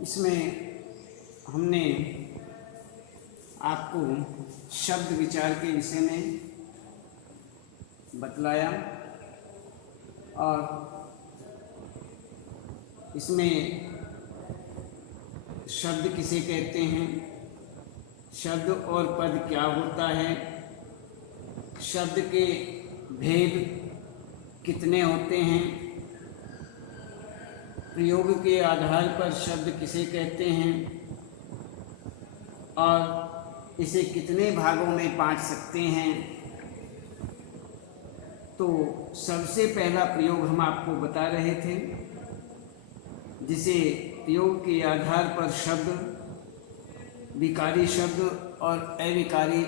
इसमें हमने आपको शब्द विचार के विषय में बतलाया और इसमें शब्द किसे कहते हैं, शब्द और पद क्या होता है, शब्द के भेद कितने होते हैं, प्रयोग के आधार पर शब्द किसे कहते हैं और इसे कितने भागों में बांट सकते हैं। तो सबसे पहला प्रयोग हम आपको बता रहे थे, जिसे प्रयोग के आधार पर शब्द विकारी शब्द और अविकारी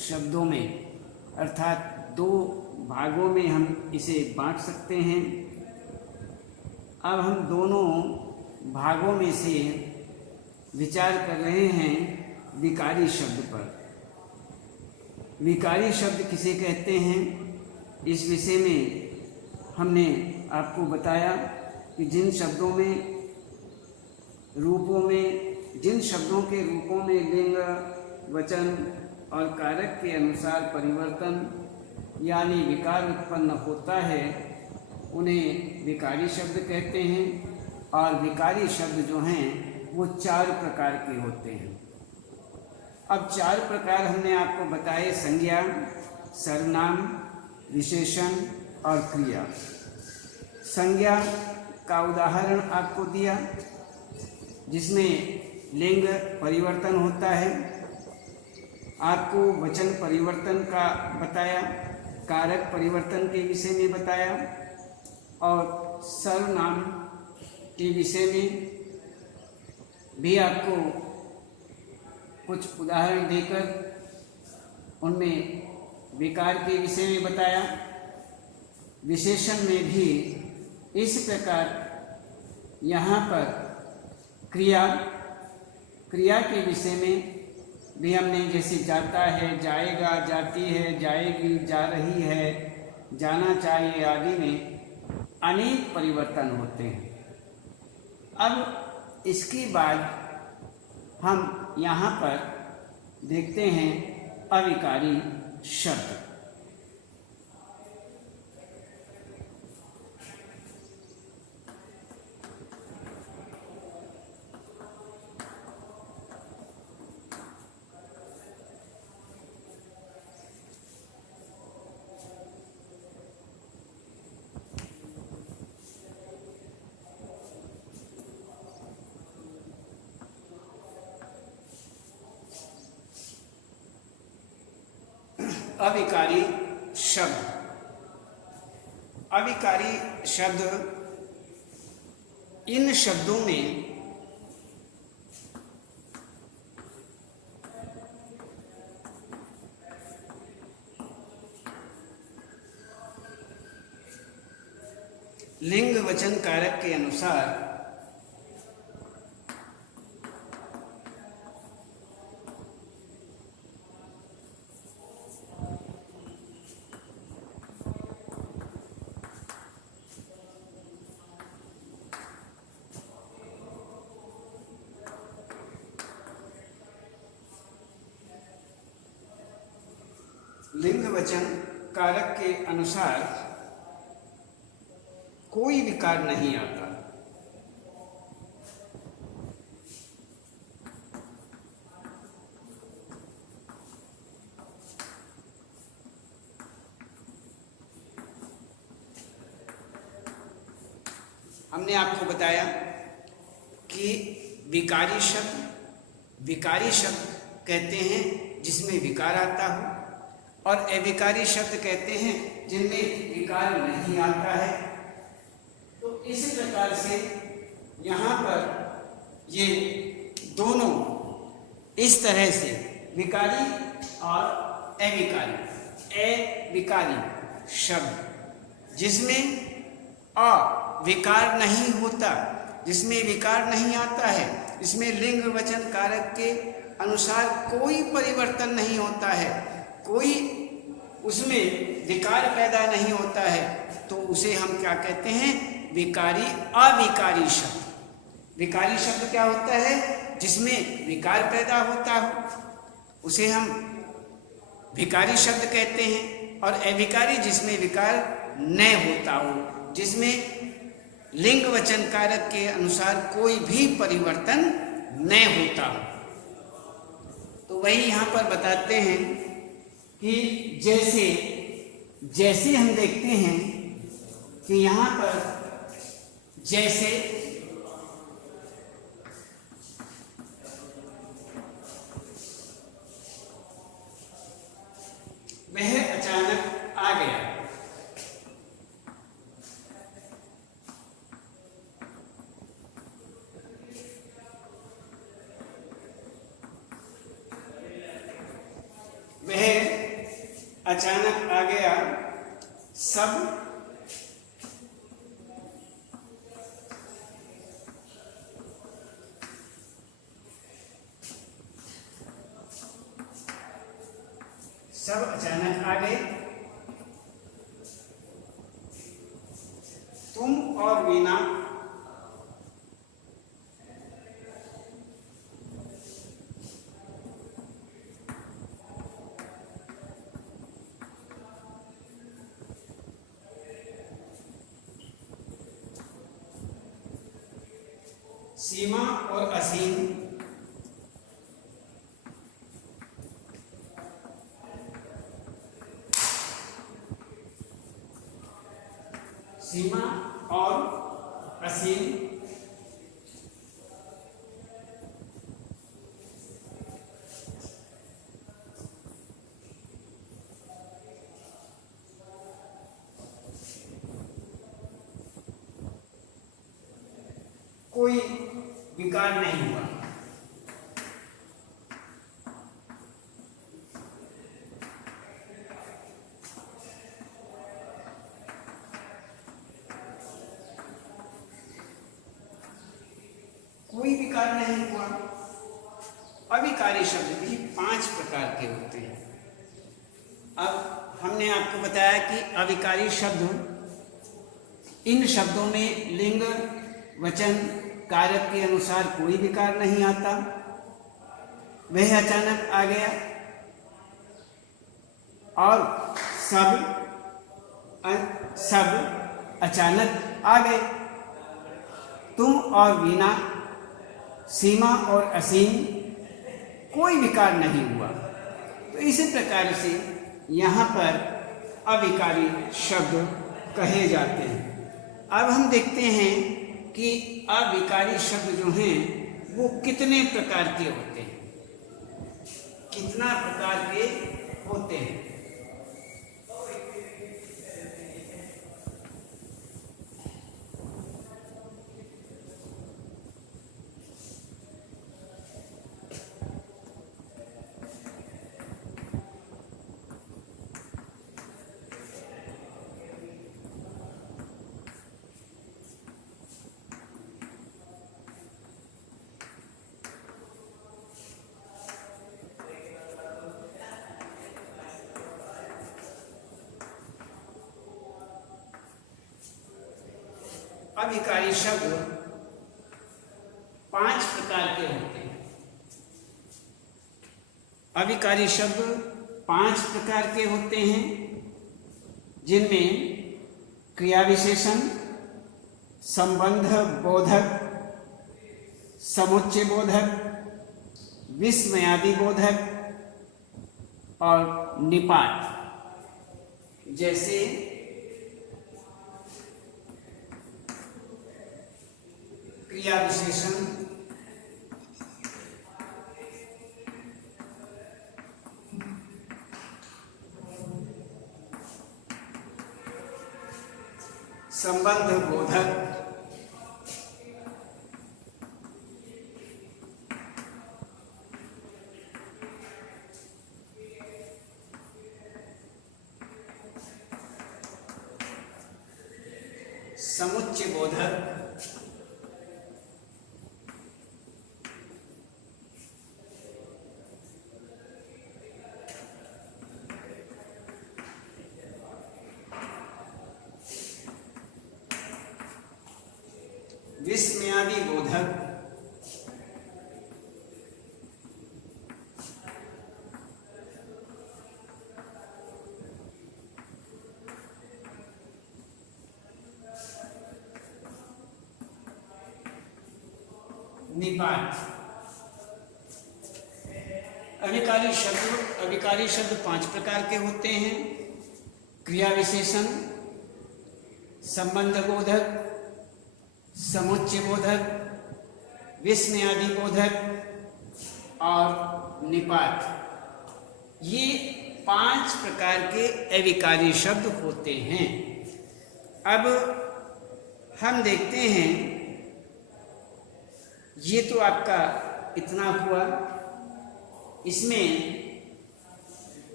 शब्दों में अर्थात दो भागों में हम इसे बांट सकते हैं। अब हम दोनों भागों में से विचार कर रहे हैं विकारी शब्द पर। विकारी शब्द किसे कहते हैं, इस विषय में हमने आपको बताया कि जिन शब्दों के रूपों में लिंग, वचन और कारक के अनुसार परिवर्तन यानी विकार उत्पन्न होता है, उन्हें विकारी शब्द कहते हैं। और विकारी शब्द जो हैं वो 4 प्रकार के होते हैं। अब 4 प्रकार हमने आपको बताए, संज्ञा, सर्वनाम, विशेषण और क्रिया। संज्ञा का उदाहरण आपको दिया, जिसमें लिंग परिवर्तन होता है। आपको वचन परिवर्तन का बताया, कारक परिवर्तन के विषय में बताया और सर्वनाम के विषय में भी आपको कुछ उदाहरण देकर उनमें विकार के विषय में बताया। विशेषण में भी इस प्रकार यहाँ पर क्रिया के विषय में भी हमने जैसे जाता है, जाएगा, जाती है, जाएगी, जा रही है, जाना चाहिए आदि में अनेक परिवर्तन होते हैं। अब इसके बाद हम यहाँ पर देखते हैं अविकारी शब्द। अविकारी शब्द। अविकारी शब्द इन शब्दों में लिंग, वचन, कारक के अनुसार लिंग, वचन, कारक के अनुसार कोई विकार नहीं आता। हमने आपको बताया कि विकारी शब्द कहते हैं जिसमें विकार आता हो, और अविकारी शब्द कहते हैं जिनमें विकार नहीं आता है। तो इस प्रकार से यहाँ पर ये दोनों इस तरह से विकारी और अविकारी शब्द जिसमें विकार नहीं होता, जिसमें विकार नहीं आता है, इसमें लिंग, वचन, कारक के अनुसार कोई परिवर्तन नहीं होता है, कोई उसमें विकार पैदा नहीं होता है, तो उसे हम क्या कहते हैं, विकारी अविकारी शब्द। विकारी शब्द क्या होता है? जिसमें विकार पैदा होता हो, उसे हम विकारी शब्द कहते हैं। और अविकारी जिसमें विकार न होता हो, जिसमें लिंग वचन कारक के अनुसार कोई भी परिवर्तन न होता हो। तो वही यहाँ पर बताते हैं कि जैसे जैसे हम देखते हैं कि यहाँ पर जैसे वह अचानक आ गया, वह अचानक आ गया, सब अचानक आ गए। तुम और वीणा सीमा और असीम सीमा और असीम कोई विकार नहीं हुआ। कोई विकार नहीं हुआ। अविकारी शब्द भी 5 प्रकार के होते हैं। अब हमने आपको बताया कि अविकारी शब्द, इन शब्दों में लिंग वचन कारक के अनुसार कोई विकार नहीं आता। वह अचानक आ गया और सब अचानक आ गए। तुम और वीणा, सीमा और असीम, कोई विकार नहीं हुआ। तो इसी प्रकार से यहाँ पर अविकारी शब्द कहे जाते हैं। अब हम देखते हैं कि अविकारी शब्द जो हैं वो कितने प्रकार के होते हैं, कितना प्रकार के होते हैं। अविकारी शब्द 5 प्रकार के होते हैं। अविकारी शब्द 5 प्रकार के होते हैं, जिनमें क्रिया विशेषण, संबंध बोधक, समुच्चय बोधक, विस्मयादि बोधक और निपात। जैसे क्रिया विशेषण, संबंध बोधक, समुच्चय बोधक, विस्मयादि बोधक, निपात। अभिकारी शब्द 5 प्रकार के होते हैं। क्रिया विशेषण, संबंध बोधक, समुच्चय बोधक, विस्मयादि बोधक और निपात। ये 5 प्रकार के अविकारी शब्द होते हैं। अब हम देखते हैं, ये तो आपका इतना हुआ, इसमें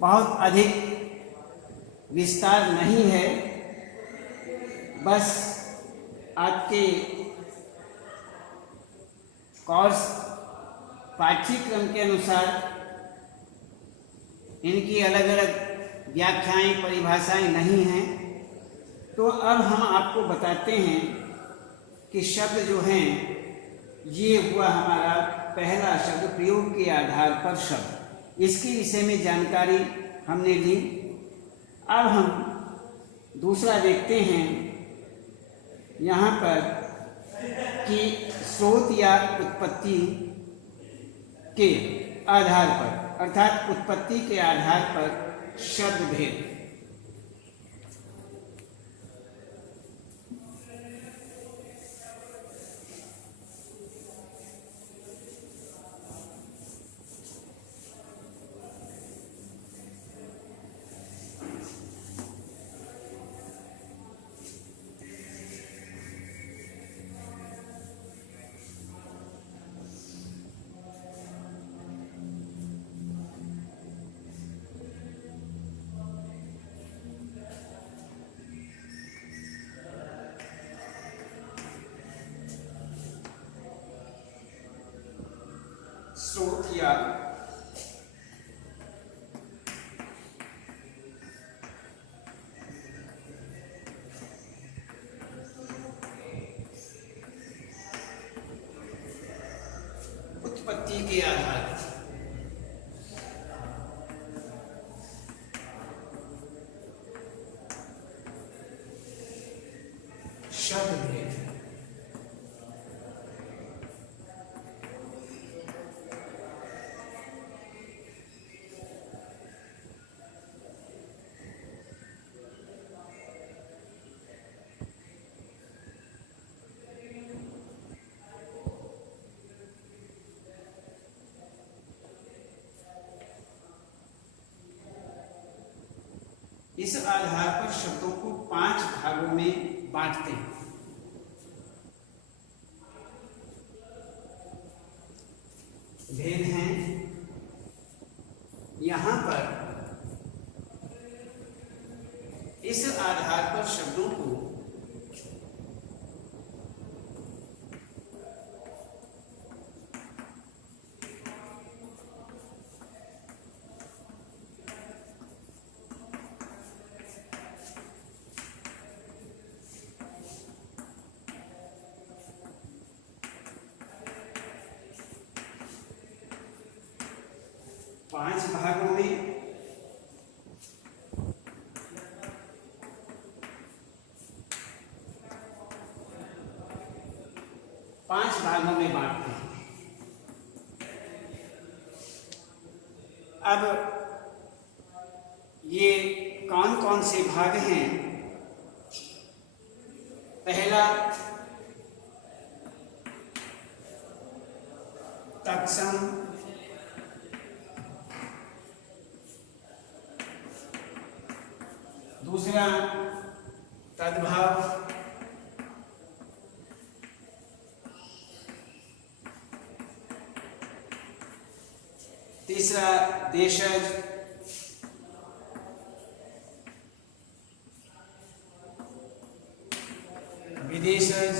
बहुत अधिक विस्तार नहीं है, बस आपके कोर्स पाठ्यक्रम के अनुसार इनकी अलग अलग व्याख्याएं, परिभाषाएं नहीं हैं। तो अब हम आपको बताते हैं कि शब्द जो हैं, ये हुआ हमारा पहला शब्द, प्रयोग के आधार पर शब्द। इसके विषय में जानकारी हमने ली। अब हम दूसरा देखते हैं यहाँ पर कि स्रोत या उत्पत्ति के आधार पर, अर्थात उत्पत्ति के आधार पर शब्द भेद। स्रोत या उत्पत्ति के आधार पर शब्द भेद। इस आधार पर शब्दों को 5 भागों में बांटते हैं। भेद हैं यहाँ पर। इस आधार पर शब्दों को पांच भागों में बांटते हैं। अब ये कौन कौन से भाग हैं? पहला तत्सम, दूसरा तद्भाव, तीसरा देशज, विदेशज,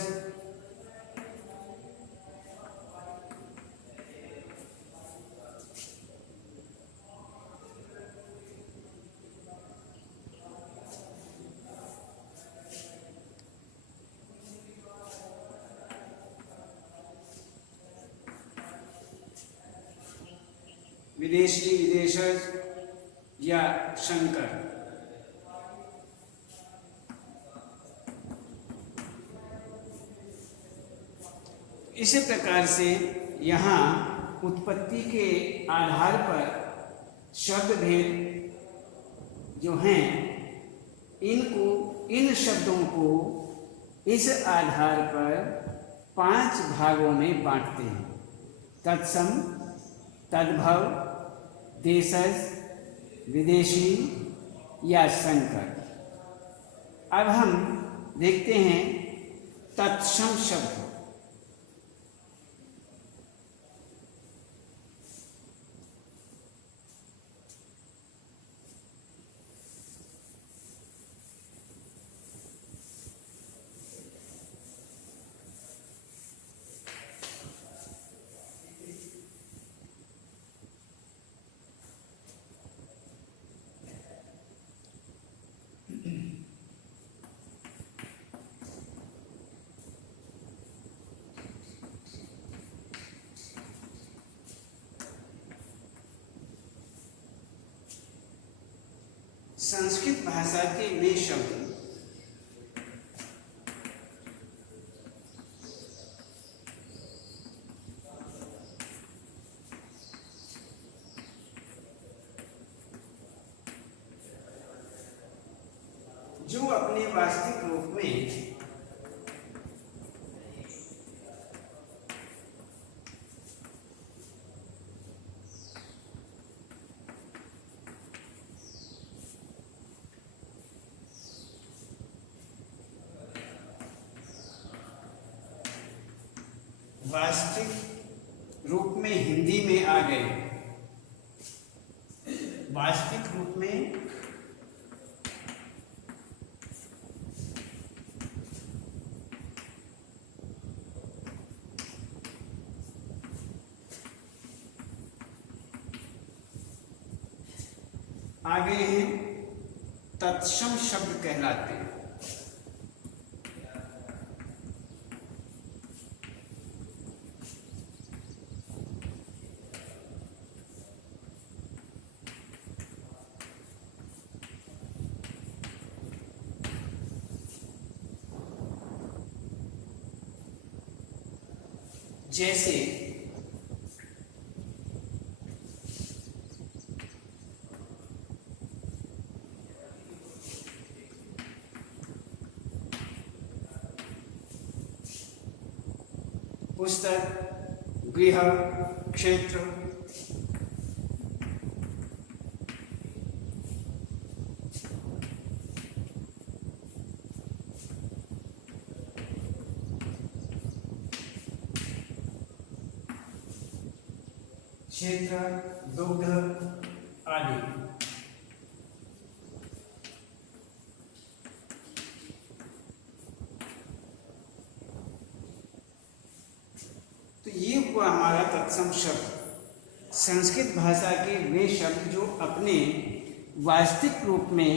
विदेशी, विदेशज या शंकर। इसी प्रकार से यहाँ उत्पत्ति के आधार पर शब्द भेद जो हैं, इन शब्दों को इस आधार पर 5 भागों में बांटते हैं: तत्सम, तद्भव, देशज, विदेशी या संकर। अब हम देखते हैं तत्सम शब्द। संस्कृत भाषा के वे शब्द जो अपने वास्तविक रूप में वास्तविक रूप में हिंदी में आ गए, वास्तविक रूप में आ गए हैं, तत्सम शब्द कहलाते हैं। जैसे पुस्तक, गृह, क्षेत्र, दुग्ध आदि। तो ये हुआ हमारा तत्सम शब्द। संस्कृत भाषा के वे शब्द जो अपने वास्तविक रूप में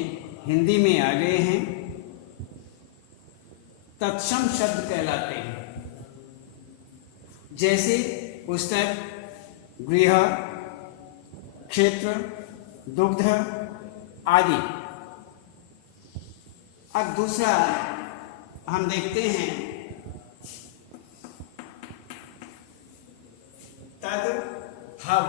हिंदी में आ गए हैं, तत्सम शब्द कहलाते हैं। जैसे पुस्तक, गृह, क्षेत्र, दुग्ध आदि। अब दूसरा हम देखते हैं तद्भव।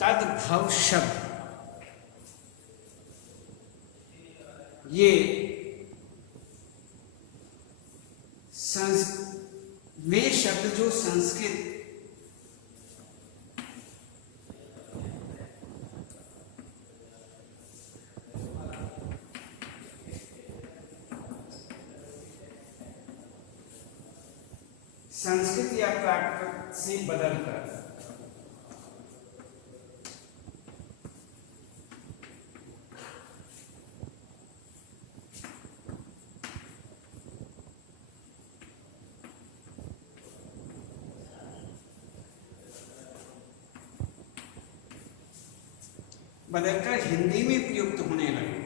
तद्भव शब्द ये वे शब्द जो संस्कृत या प्राकृत से बदलकर हिंदी में प्रयुक्त होने लगे।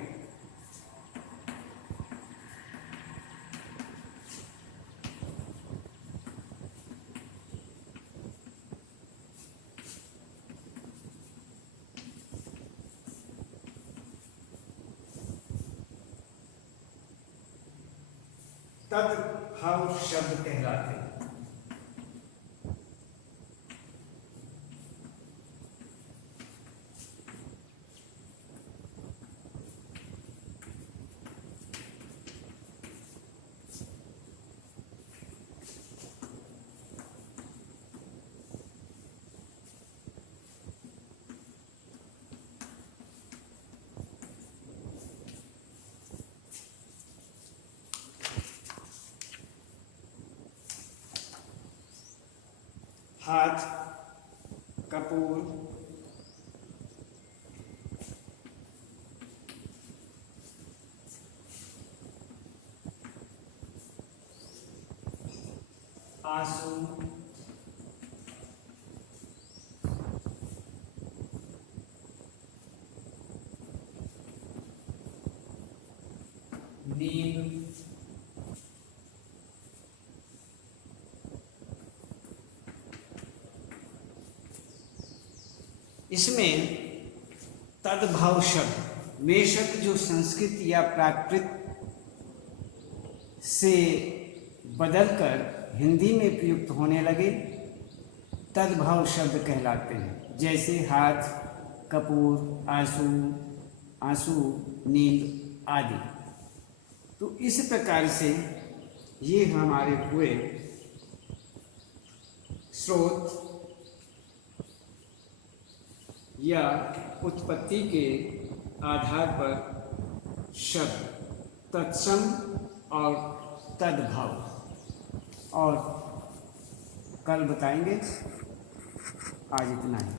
तद्भाव शब्द कहलाते हैं। हाथ, कपूर, आंसू, नींद, इसमें तद्भाव शब्द वे शब्द जो संस्कृत या प्राकृत से बदलकर हिंदी में प्रयुक्त होने लगे तद्भाव शब्द कहलाते हैं, जैसे हाथ, कपूर, आंसू, नींद आदि। तो इस प्रकार से ये हमारे हुए स्रोत या उत्पत्ति के आधार पर शब्द तत्सम और तद्भाव, और कल बताएंगे। आज इतना ही।